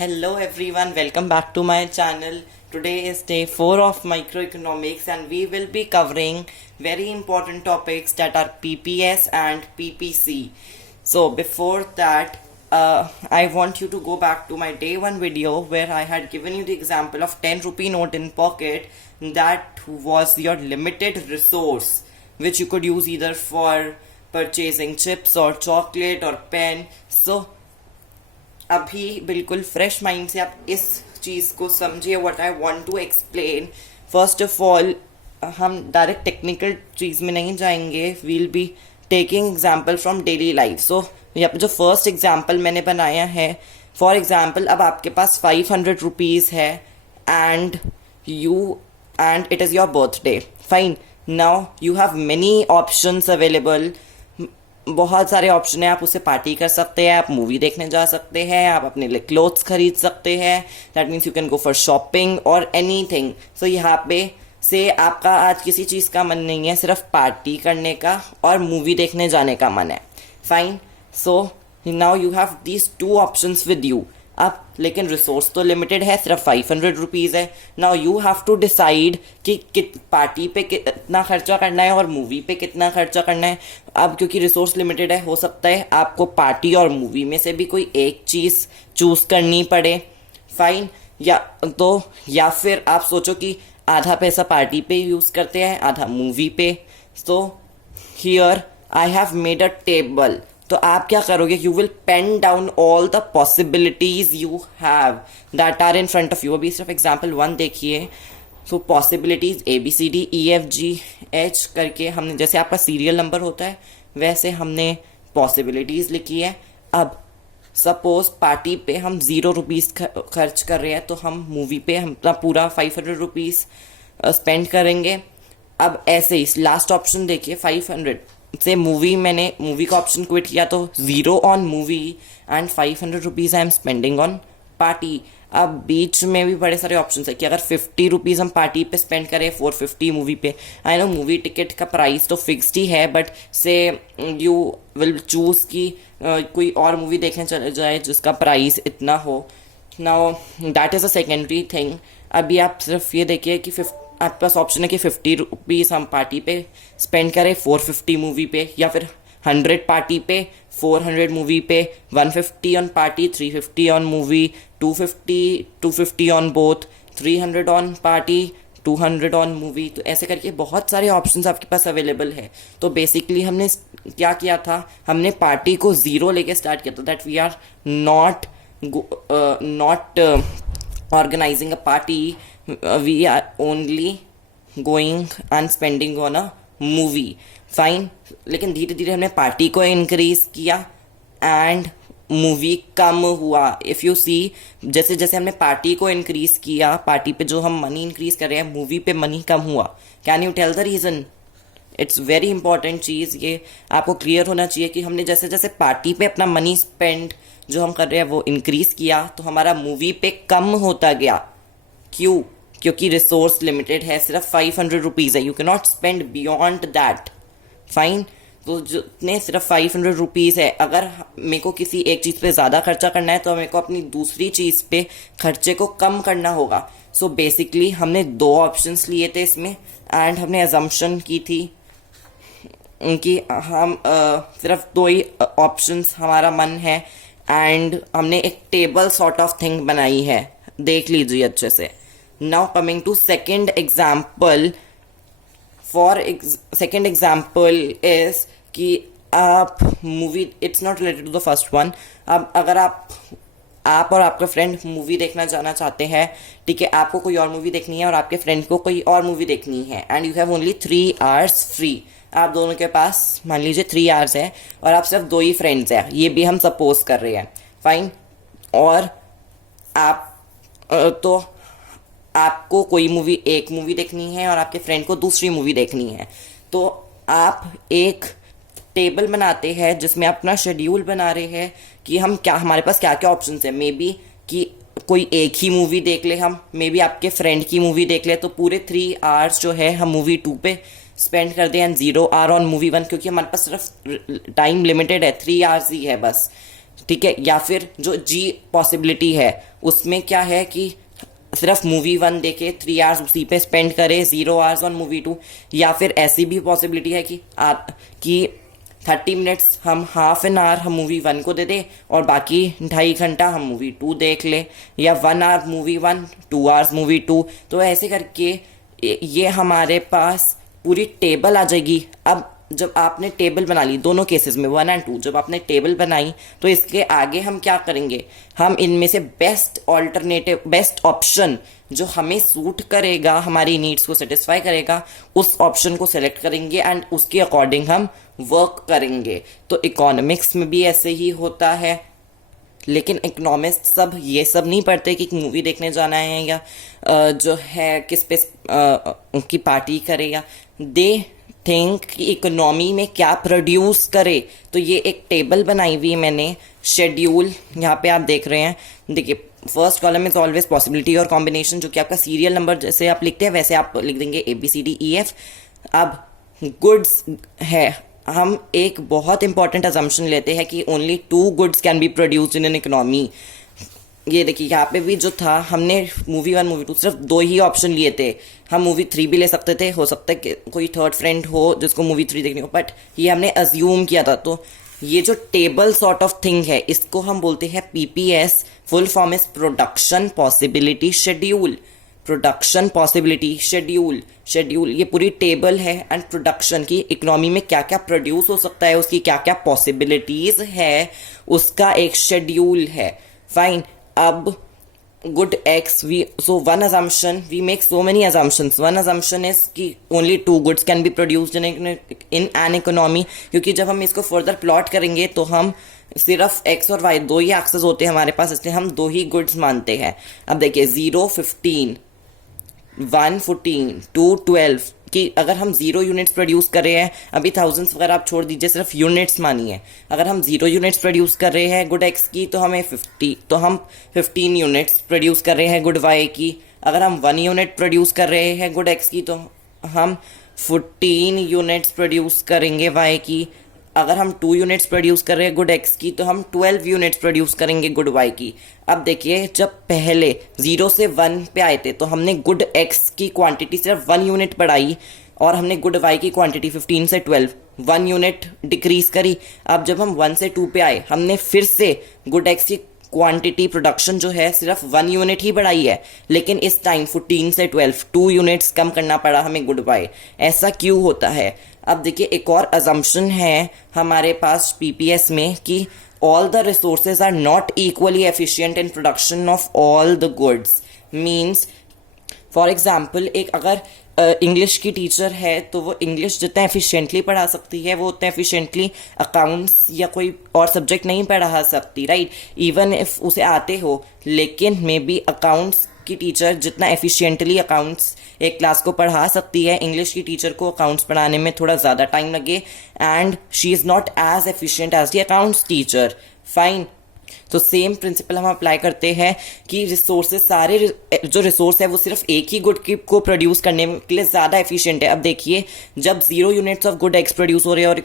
Hello everyone, welcome back to my channel. Today is day 4 of microeconomics and we will be covering very important topics that are PPS and PPC. So before that, I want you to go back to my day 1 video where I had given you the example of 10 rupee note in pocket. That was your limited resource which you could use either for purchasing chips or chocolate or pen. So अभी बिल्कुल fresh mind से आप इस चीज़ को समझिए what I want to explain. First of all हम direct technical चीज़ में नहीं जाएंगे. We'll be taking example from daily life. So यहाँ पे जो फर्स्ट एग्जाम्पल मैंने बनाया है, फॉर एग्जाम्पल अब आपके पास 500 रुपीज़ है and it is your birthday. Fine, now you have many options available. बहुत सारे ऑप्शन है. आप उससे पार्टी कर सकते हैं, आप मूवी देखने जा सकते हैं, आप अपने लिए क्लोथ्स खरीद सकते हैं. That means you can go for shopping और एनीथिंग. सो यहाँ पे से आपका आज किसी चीज़ का मन नहीं है, सिर्फ पार्टी करने का और मूवी देखने जाने का मन है. Fine, so now you have these two options with you. अब लेकिन रिसोर्स तो लिमिटेड है, सिर्फ 500 रुपीज़ है. Now you have to decide कि पार्टी पे कितना खर्चा करना है और मूवी पे कितना खर्चा करना है. अब क्योंकि रिसोर्स लिमिटेड है, हो सकता है आपको पार्टी और मूवी में से भी कोई एक चीज़ चूज़ करनी पड़े. फाइन, या फिर आप सोचो कि आधा पैसा पार्टी पे यूज़ करते हैं, आधा मूवी पे. So here I have made a table. तो आप क्या करोगे, you will pen down all the possibilities you have that are in front of you. अभी सिर्फ एग्जाम्पल 1 देखिए. सो पॉसिबिलिटीज ABCDEFGH करके हमने, जैसे आपका सीरियल नंबर होता है वैसे हमने पॉसिबिलिटीज लिखी है. अब सपोज पार्टी पे हम 0 रुपीज़ खर्च कर रहे हैं, तो हम मूवी पे हम अपना पूरा 500 रुपीज़ स्पेंड करेंगे. अब ऐसे ही लास्ट ऑप्शन देखिए, 500 से मैंने मूवी का ऑप्शन क्विट किया तो 0 on movie and 500 rupees I am spending on party. अब बीच में भी बड़े सारे ऑप्शन है कि अगर 50 रुपीज़ हम पार्टी पे स्पेंड करें, 450 मूवी पे. आई नो मूवी टिकट का प्राइस तो फिक्स्ड ही है, बट से यू विल चूज़ कि कोई और मूवी देखने चले जाए जिसका प्राइस इतना हो. Now that is a secondary thing. अभी आप सिर्फ ये देखिए कि आपके पास ऑप्शन है कि 50 रुपीज़ हम पार्टी पे स्पेंड करें, 450 मूवी पे, या फिर 100 पार्टी पे, 400 मूवी पे, 150 on party, 350 on movie, 250 on both, 300 on party, 200 on movie. तो ऐसे करके बहुत सारे ऑप्शंस आपके पास अवेलेबल है. तो बेसिकली हमने क्या किया था, हमने पार्टी को 0 लेके स्टार्ट किया था. That we are not organizing a party, we are only going and spending on a movie. Fine, लेकिन धीरे धीरे हमने पार्टी को इंक्रीज किया एंड मूवी कम हुआ. इफ़ यू सी, जैसे जैसे हमने पार्टी को इंक्रीज किया, पार्टी पे जो हम मनी इंक्रीज कर रहे हैं, मूवी पे मनी कम हुआ. Can you tell the reason? It's very important चीज़, ये आपको क्लियर होना चाहिए कि हमने जैसे जैसे पार्टी पे अपना मनी स्पेंड जो हम कर रहे हैं वो इंक्रीज किया, तो हमारा मूवी पे कम होता गया. क्यों? क्योंकि रिसोर्स लिमिटेड है, सिर्फ 500 रुपीज़ है. You can not spend beyond that. Fine, तो जितने सिर्फ 500 रुपीज़ है, अगर मेरे को किसी एक चीज़ पे ज़्यादा खर्चा करना है तो मेरे को अपनी दूसरी चीज़ पे खर्चे को कम करना होगा. सो बेसिकली हमने 2 ऑप्शंस लिए थे इसमें एंड हमने अजम्पशन की थी कि हम सिर्फ 2 ही ऑप्शंस हमारा मन है एंड हमने एक टेबल सॉर्ट ऑफ थिंग बनाई है. देख लीजिए अच्छे से. Now coming to second example. Second example is कि आप movie, it's not related to the first one. अब अगर आप और आपका फ्रेंड मूवी देखना जाना चाहते हैं, ठीक है, आपको कोई और मूवी देखनी है और आपके फ्रेंड को कोई और मूवी देखनी है and you have only 3 hours free. आप दोनों के पास मान लीजिए 3 आवर्स है और आप सिर्फ 2 ही फ्रेंड्स हैं, ये भी हम सपोज कर रहे हैं. फाइन, और आप तो आपको एक मूवी देखनी है और आपके फ्रेंड को दूसरी मूवी देखनी है. तो आप एक टेबल बनाते हैं जिसमें अपना शेड्यूल बना रहे हैं कि हमारे पास क्या क्या ऑप्शंस है. मे बी कि कोई एक ही मूवी देख ले हम, मे बी आपके फ्रेंड की मूवी देख ले, तो पूरे 3 आवर्स जो है हम मूवी 2 पे स्पेंड कर दें एंड 0 आवर ऑन मूवी 1, क्योंकि हमारे पास सिर्फ टाइम लिमिटेड है, 3 आवर्स ही है बस. ठीक है। या फिर जो जी पॉसिबिलिटी है उसमें क्या है कि सिर्फ मूवी 1 देखे 3 आवर्स उसी पे स्पेंड करे, 0 आवर्स ऑन मूवी 2। या फिर ऐसी भी पॉसिबिलिटी है कि 30 मिनट्स हम हाफ एन आवर हम मूवी 1 को दे दे और बाकी 2.5 घंटा हम मूवी 2 देख ले, या 1 आवर मूवी 1, 2 आवर्स मूवी 2। तो ऐसे करके ये हमारे पास पूरी टेबल आ जाएगी। अब जब आपने टेबल बना ली दोनों केसेस में 1 और 2, जब आपने टेबल बनाई तो इसके आगे हम क्या करेंगे, हम इनमें से बेस्ट ऑल्टरनेटिव, बेस्ट ऑप्शन जो हमें सूट करेगा, हमारी नीड्स को सेटिस्फाई करेगा, उस ऑप्शन को सेलेक्ट करेंगे एंड उसके अकॉर्डिंग हम वर्क करेंगे। तो इकोनॉमिक्स में भी ऐसे ही होता है। लेकिन इकोनॉमिस्ट सब ये सब नहीं पढ़ते कि मूवी देखने जाना है या जो है किस पे उनकी पार्टी करेगा। दे थिंक कि इकोनॉमी में क्या प्रोड्यूस करे। तो ये एक टेबल बनाई हुई है मैंने, शेड्यूल यहाँ पे आप देख रहे हैं। देखिए first column is always possibility और कॉम्बिनेशन, जो कि आपका सीरियल नंबर जैसे आप लिखते हैं वैसे आप लिख देंगे ABCDEF। अब गुड्स है, हम एक बहुत इंपॉर्टेंट अजम्पशन लेते हैं कि only 2 goods can be produced in an economy. ये देखिए यहाँ पे भी जो था, हमने मूवी 1 मूवी 2 सिर्फ 2 ही ऑप्शन लिए थे। हम मूवी 3 भी ले सकते थे, हो सकता है कि कोई थर्ड फ्रेंड हो जिसको मूवी 3 देखनी हो, बट ये हमने अज्यूम किया था। तो ये जो टेबल सॉर्ट ऑफ थिंग है इसको हम बोलते हैं PPS। Full form is production possibility schedule. Production possibility schedule, schedule ये पूरी टेबल है एंड प्रोडक्शन की इकोनॉमी में क्या क्या प्रोड्यूस हो सकता है, उसकी क्या क्या पॉसिबिलिटीज है, उसका एक शेड्यूल है। फाइन। अब good X, one assumption, we make so many assumptions. One assumption is कि only 2 goods can be produced in an economy, क्योंकि जब हम इसको further plot करेंगे तो हम सिर्फ X और Y 2 ही एक्सेस होते हैं हमारे पास, इसलिए हम 2 ही गुड्स मानते हैं। अब देखिए 0 15, 1 14, 2 12 कि अगर हम 0 यूनिट्स प्रोड्यूस कर रहे हैं, अभी थाउजेंड्स वगैरह आप छोड़ दीजिए, सिर्फ यूनिट्स मानिए। अगर हम 0 यूनिट्स प्रोड्यूस कर रहे हैं गुड X की तो हमें 50, तो हम 15 यूनिट्स प्रोड्यूस कर रहे हैं गुड Y की। अगर हम 1 यूनिट प्रोड्यूस कर रहे हैं गुड X की तो हम 14 यूनिट्स प्रोड्यूस करेंगे Y की। अगर हम 2 यूनिट्स प्रोड्यूस कर रहे हैं गुड X की तो हम 12 यूनिट्स प्रोड्यूस करेंगे गुड Y की। अब देखिए जब पहले 0 से 1 पे आए थे तो हमने गुड X की क्वांटिटी सिर्फ 1 यूनिट बढ़ाई और हमने गुड Y की क्वांटिटी 15 से 12 1 यूनिट डिक्रीज करी। अब जब हम 1 से 2 पे आए हमने फिर से गुड X की क्वांटिटी प्रोडक्शन जो है सिर्फ 1 यूनिट ही बढ़ाई है, लेकिन इस टाइम 14 से 12 2 यूनिट्स कम करना पड़ा हमें गुड Y। ऐसा क्यों होता है? अब देखिए एक और अजम्पशन है हमारे पास PPS में कि all the resources are not equally efficient in production of all the goods। means for example एक अगर इंग्लिश की टीचर है तो वो इंग्लिश जितना एफिशिएंटली पढ़ा सकती है वो उतना एफिशिएंटली अकाउंट्स या कोई और सब्जेक्ट नहीं पढ़ा सकती, राइट। इवन इफ उसे आते हो, लेकिन मे बी अकाउंट्स की टीचर जितना एफिशिएंटली अकाउंट्स एक क्लास को पढ़ा सकती है, इंग्लिश की टीचर को अकाउंट्स पढ़ाने में थोड़ा ज़्यादा टाइम लगे and she is not as efficient as the accounts teacher. Fine. तो सेम प्रिंसिपल हम अप्लाई करते हैं कि रिसोर्सेज सारे जो रिसोर्स है वो सिर्फ एक ही गुड को प्रोड्यूस करने के लिए ज़्यादा एफिशिएंट है। अब देखिए जब 0 units of good X produce हो रहे हैं और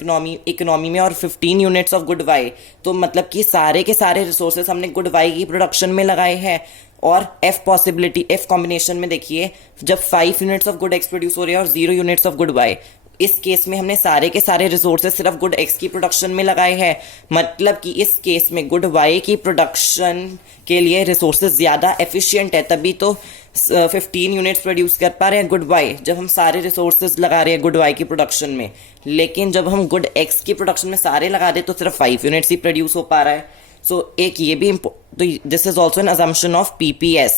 इकोनॉमी में और 15 यूनिट्स ऑफ गुड Y, तो मतलब कि सारे के सारे रिसोर्सेज हमने गुड Y की प्रोडक्शन में लगाए हैं। और F पॉसिबिलिटी F कॉम्बिनेशन में देखिए जब 5 units of good X produce हो रहे हैं और 0 यूनिट्स ऑफ गुड Y, इस केस में हमने सारे के सारे रिसोर्सेज सिर्फ गुड X की प्रोडक्शन में लगाए हैं। मतलब कि इस केस में गुड Y की प्रोडक्शन के लिए रिसोर्सेज ज़्यादा एफिशिएंट है, तभी तो 15 यूनिट्स प्रोड्यूस कर पा रहे हैं गुड Y जब हम सारे रिसोर्सेज लगा रहे हैं गुड Y की प्रोडक्शन में। लेकिन जब हम गुड X की प्रोडक्शन में सारे लगा दे तो सिर्फ 5 यूनिट्स ही प्रोड्यूस हो पा रहा है। सो एक ये भी तो this is also an assumption of PPS।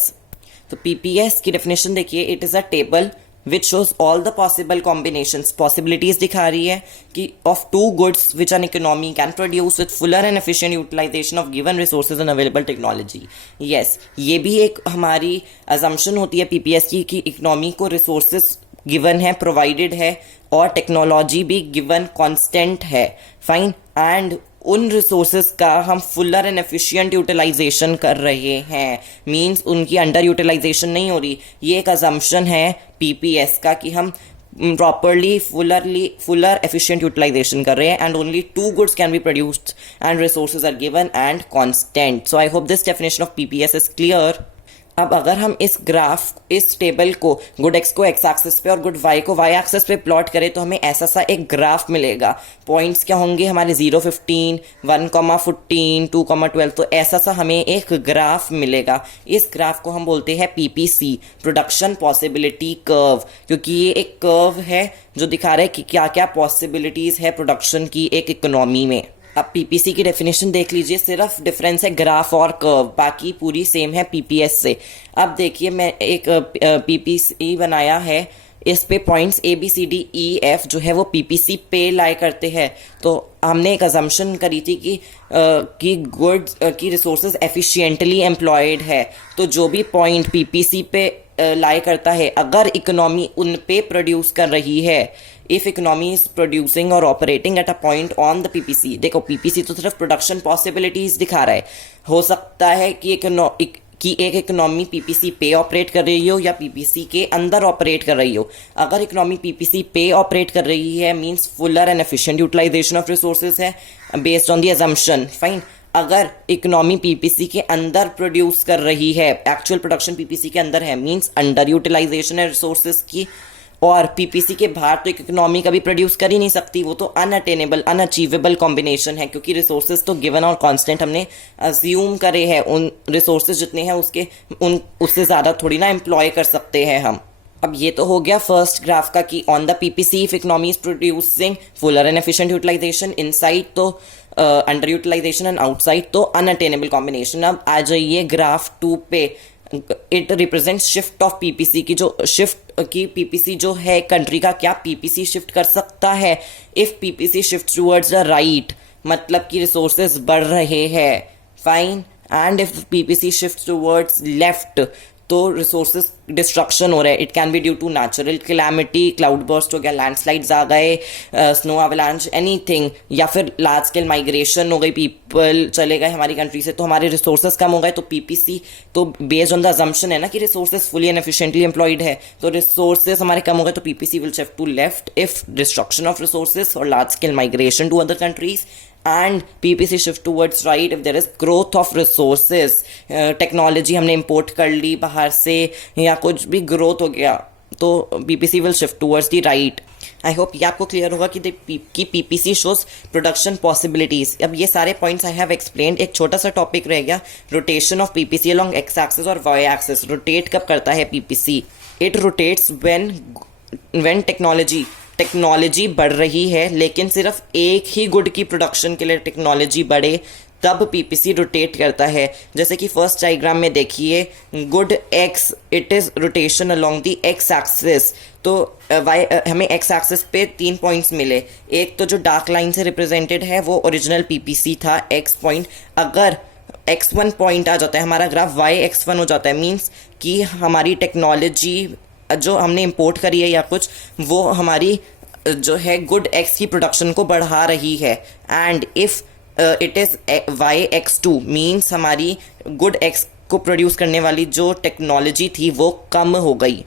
तो PPS की डेफिनेशन देखिए, it is a table which shows all the possible combinations, possibilities दिखा रही है कि of 2 goods which an economy can produce with fuller and efficient utilization of given resources and available technology। yes, ये भी एक हमारी assumption होती है PPS की कि इकोनॉमी को resources given है, provided है और टेक्नोलॉजी भी given constant है। फाइन। एंड उन रिसोर्सेज का हम फुलर एंड एफिशिएंट यूटिलाइजेशन कर रहे हैं, मींस उनकी अंडर यूटिलाइजेशन नहीं हो रही। ये एक अजम्पशन है PPS का कि हम प्रॉपरली फुलर एफिशिएंट यूटिलाइजेशन कर रहे हैं, and only 2 goods can be produced and resources are given and constant. So I hope this definition of PPS is clear. अब अगर हम इस टेबल को गुड एक्स को एक्स एक्सिस पे और गुड वाई को वाई एक्सिस पे प्लॉट करें तो हमें ऐसा सा एक ग्राफ मिलेगा. पॉइंट्स क्या होंगे हमारे 0, 15, 1, 14, 2, 12. तो ऐसा सा हमें एक ग्राफ मिलेगा. इस ग्राफ को हम बोलते हैं पीपीसी, प्रोडक्शन पॉसिबिलिटी कर्व, क्योंकि ये एक कर्व है जो दिखा रहा है कि क्या क्या पॉसिबिलिटीज़ है प्रोडक्शन की एक इकोनॉमी में. अब पीपीसी की डेफिनेशन देख लीजिए, सिर्फ डिफरेंस है ग्राफ और कर्व, बाकी पूरी सेम है पीपीएस से. अब देखिए मैं एक पीपीसी बनाया है, इस पे points A B C D E F जो है वो पीपीसी पे लाई करते हैं. तो हमने एक अजम्पशन करी थी कि गुड्स की रिसोर्सेज एफिशिएंटली एम्प्लॉयड है. तो जो भी पॉइंट पीपीसी पे लाई करता है, अगर इकोनॉमी उन पे प्रोड्यूस कर रही है, इफ इकोनॉमी इज प्रोड्यूसिंग और operating at a point on the PPC. देखो पीपीसी तो सिर्फ प्रोडक्शन पॉसिबिलिटीज दिखा रहा है. हो सकता है कि एक इकोनॉमी पीपीसी पे ऑपरेट कर रही हो या पीपीसी के अंदर ऑपरेट कर रही हो. अगर इकोनॉमी पीपीसी पे ऑपरेट कर रही है means fuller and efficient utilization of resources है based on the assumption. Fine. अगर इकोनॉमी पीपीसी के अंदर प्रोड्यूस कर रही है, एक्चुअल प्रोडक्शन पीपीसी के अंदर है मींस अंडर यूटिलाइजेशन है रिसोर्सेज की. और पीपीसी के बाहर तो एक इकोनॉमी कभी प्रोड्यूस कर ही नहीं सकती, वो तो अनअटेनेबल अनअचीवेबल कॉम्बिनेशन है, क्योंकि रिसोर्सेज तो गिवन और कांस्टेंट हमने अज्यूम करे हैं. उन रिसोर्सेज जितने हैं उससे ज़्यादा थोड़ी ना एम्प्लॉय कर सकते हैं हम. अब ये तो हो गया फर्स्ट ग्राफ का कि on the PPC if economy is producing fuller and efficient utilization, inside तो अंडर यूटिलाइजेशन एंड आउटसाइड तो अनअटेनेबल कॉम्बिनेशन. अब आ जाइए ग्राफ 2 पे. It represent shift of PPC की जो शिफ्ट की पीपीसी जो है कंट्री का, क्या पीपीसी शिफ्ट कर सकता है. If PPC shift towards the right मतलब कि रिसोर्सेज बढ़ रहे हैं. Fine. And if PPC shift towards left तो रिसोर्सेज डिस्ट्रक्शन हो रहा है. It can be due to natural calamity, cloud burst हो गया, लैंडस्लाइड्स आ गए, स्नो एवलांच, एनीथिंग, या फिर लार्ज स्केल माइग्रेशन हो गई, पीपल चले गए हमारी कंट्री से तो हमारे रिसोर्सेज कम हो गए. तो पीपीसी तो बेस्ड ऑन द अजम्पशन है ना कि resources fully and efficiently employed है, तो रिसोर्सेज हमारे कम हो गए तो PPC will shift to left if destruction of resources और large scale migration to other countries. And PPC shift towards right if there is growth of resources. Technology हमने import कर ली बाहर से या कुछ भी ग्रोथ हो गया तो PPC will shift towards the right. I hope ये आपको क्लियर होगा कि PPC शोज प्रोडक्शन पॉसिबिलिटीज. अब ये सारे पॉइंट्स आई हैव एक्सप्लेन्ड. एक छोटा सा टॉपिक रह गया, rotation of PPC along x axis और वाई एक्सिस. रोटेट कब करता है PPC? It rotates when technology बढ़ रही है, लेकिन सिर्फ एक ही गुड की प्रोडक्शन के लिए टेक्नोलॉजी बढ़े तब पीपीसी रोटेट करता है. जैसे कि फर्स्ट डायग्राम में देखिए, good x it is rotation along the x axis. तो हमें एक्स एक्सिस पे 3 पॉइंट्स मिले. एक तो जो डार्क लाइन से रिप्रेजेंटेड है वो ओरिजिनल पीपीसी था, एक्स पॉइंट. अगर x1 पॉइंट आ जाता है हमारा ग्राफ yx1 हो जाता है, मीन्स कि हमारी टेक्नोलॉजी जो हमने इंपोर्ट करी है या कुछ वो हमारी जो है गुड एक्स की प्रोडक्शन को बढ़ा रही है. And if it is yx2 means हमारी गुड एक्स को प्रोड्यूस करने वाली जो टेक्नोलॉजी थी वो कम हो गई.